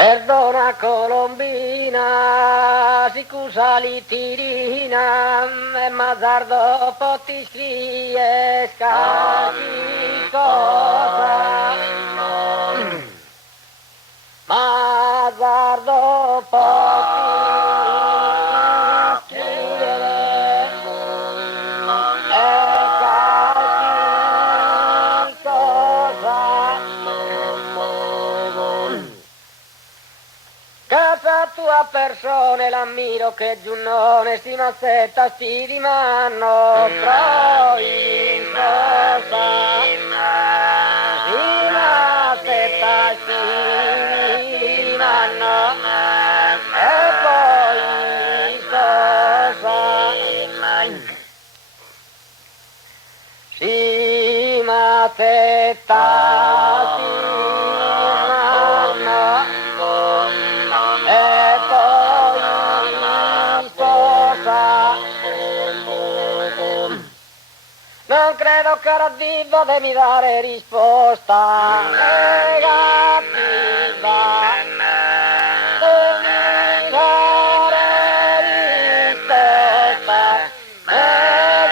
Perdona Colombina, si cusa li tirina, e Mazzardo poti scrie scacchi cosa. Mazzardo poti scrivere e scacchi cosa. Casa tua persone l'ammiro che giunnone si mazzetta sti di mano pro in cosa si mazzetta sti di mano e poi cosa si mazzetta sti non credo cara Dio devi dare risposta negativa. Devi dare risposta negativa.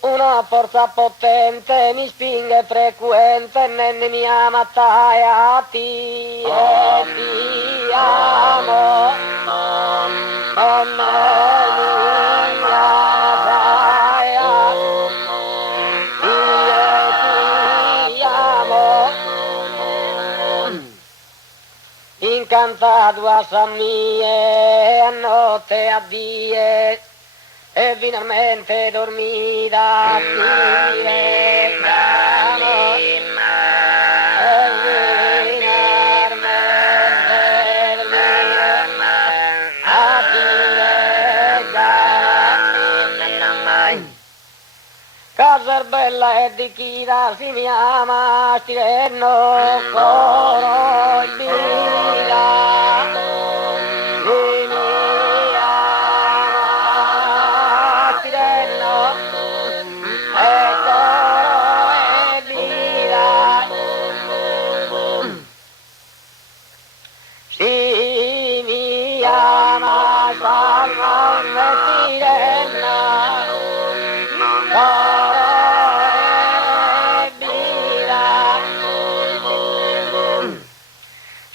Una forza potente mi spinge frequente nelle mie mattaiati e ti amo. Incantato a San mie, a notte a die, e finalmente dormita a dire bravo, e finalmente dormita a dire bravo. Casa bella e di chi da si mi ama, stireno coro il vita.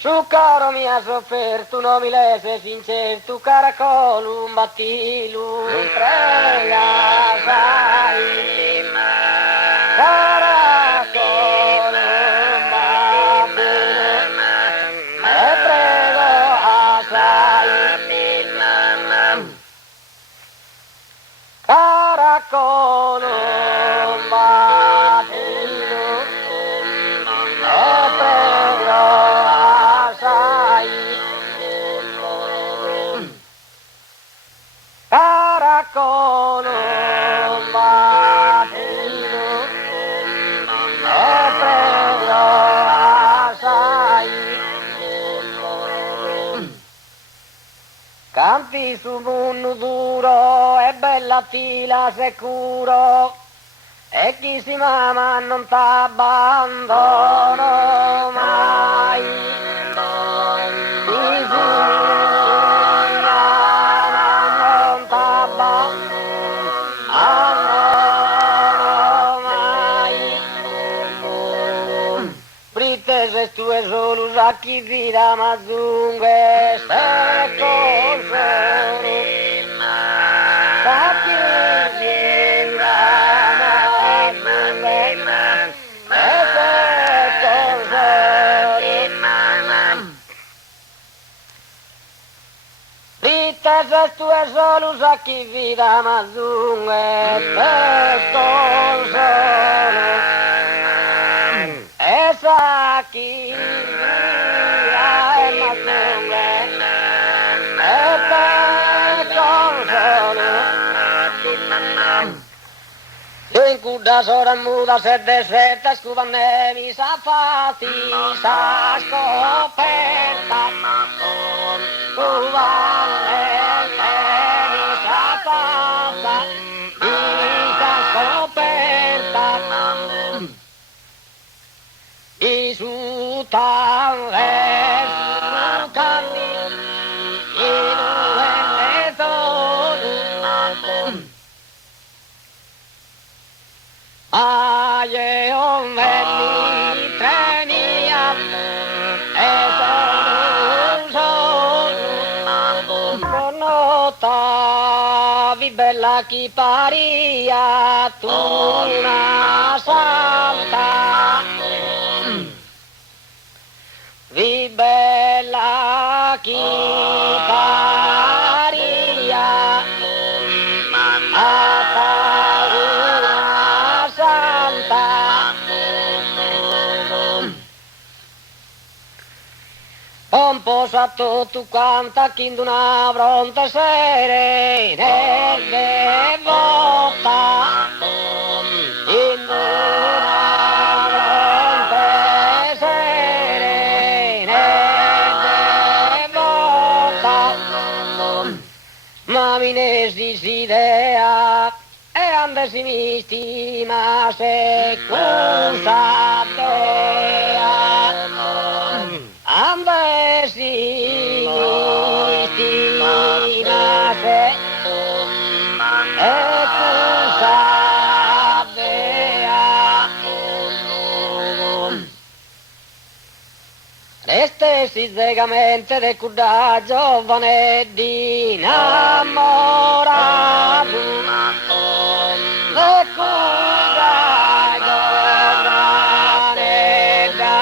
Su caro mi ha sofferto un omilese sincerto, caracolo, un battilu, prega, sai, caracolo, un battilu, e prego, assai, caracolo, un battilu, e prego, caracolo, mattino, e prego assai. Campi su munno duro, e bella tila sicuro, e chi si mama non t'abbandono mai. Tu è solo sacchi di da mazunghe, se consolo, sacchi di da mazunghe, se consolo. Ritese tu è solo sacchi di da mazunghe, se consolo. Esa chi via e mazunghe e te consolo. In cuda sora muda se deserta scuvanne mi sa fatti sa scoperta scuvanne mi sa fatta mi sa scoperta. vissuta su canti in un solo aie on venni trenia e sono nota vi bella chi paria tu una santa vi bella chi paria a una santa un po' sotto tu quanta chi una fronte serena e devota in una fronte serena e devota ma mi ne si idea e ande si mi stima se cosa dea ande si mi stima se e cosa dea restesi zegamente de cuda giovane di innamorato de cuda giovane di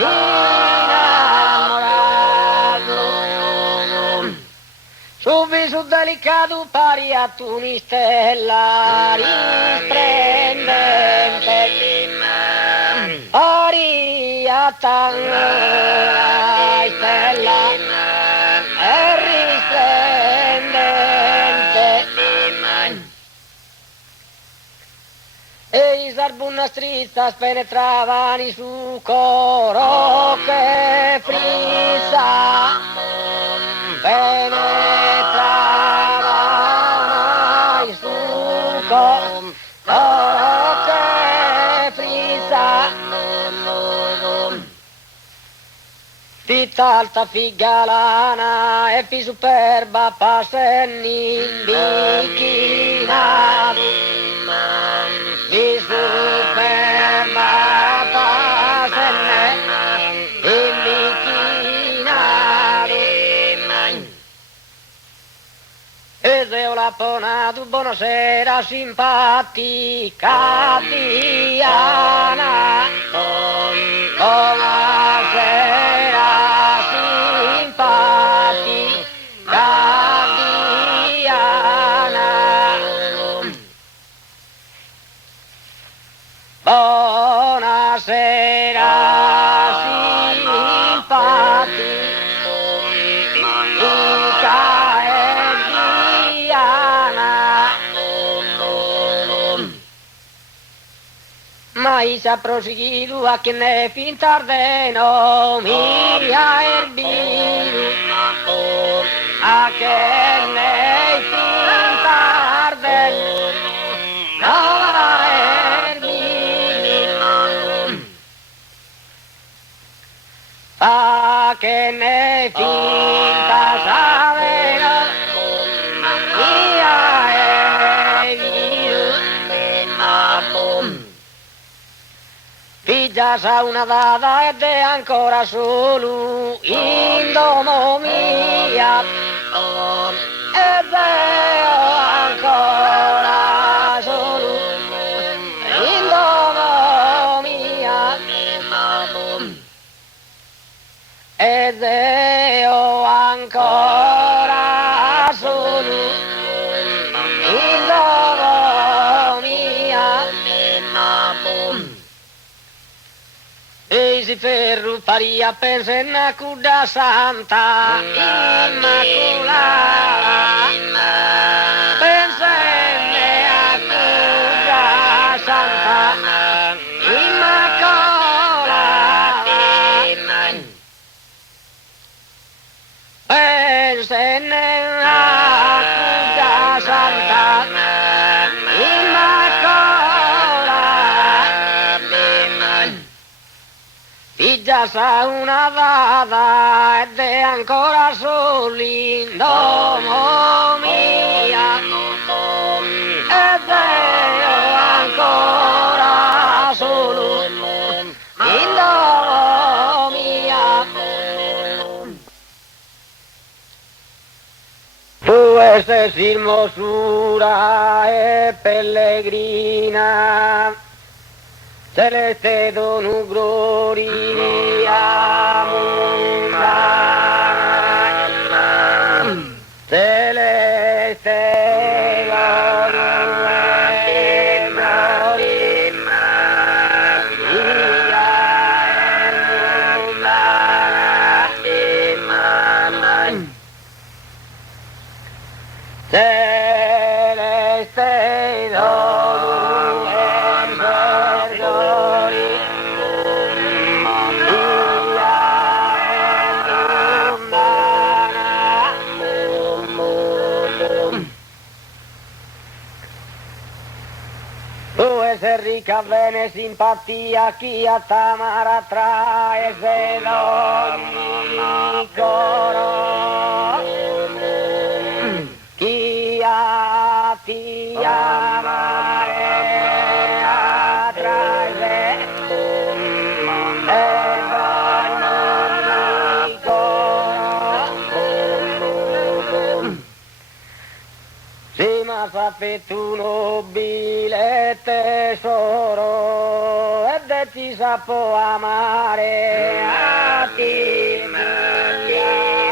innamorato su viso delicato pari a tu una stella risplendente pari a tanta stella e risplendente e i sarbunna strizza penetravano in su coro che frissa penetravano in su coro che frissa fitta alta figa lana e fi superba passenni bicchina fi superba pasenne in bicchina e se ho la ponato buonasera simpatica Diana buonasera simpatica Diana buonasera simpatica mai si ha proseguito a che ne fin tardeno mia erbiru a che ne fin tardeno erbiru a che ne fin tardeno mia erbiru figlia sa una data ed è ancora solo in domo mia ed è ancora solo in domo mia ed è ancora solo in domo mia e si ferru paria pensa una cuda santa immacolata pensa a cuda santa immacolata pensa a cuda santa immacolata ti già sa una data ed è ancora soli in domo mia ed è ancora solo in domo mia. Tu sei hermosura e pellegrina, celeste donu gloria mundana, celeste donu celeste donu tu sei ricca bene simpatia, chi a tamara trae se d'ogni coro, chi a ti amare attrae se d'ogni coro. Sì, ma sapete tu nobile tesoro ed ti sapo amare a ti mia.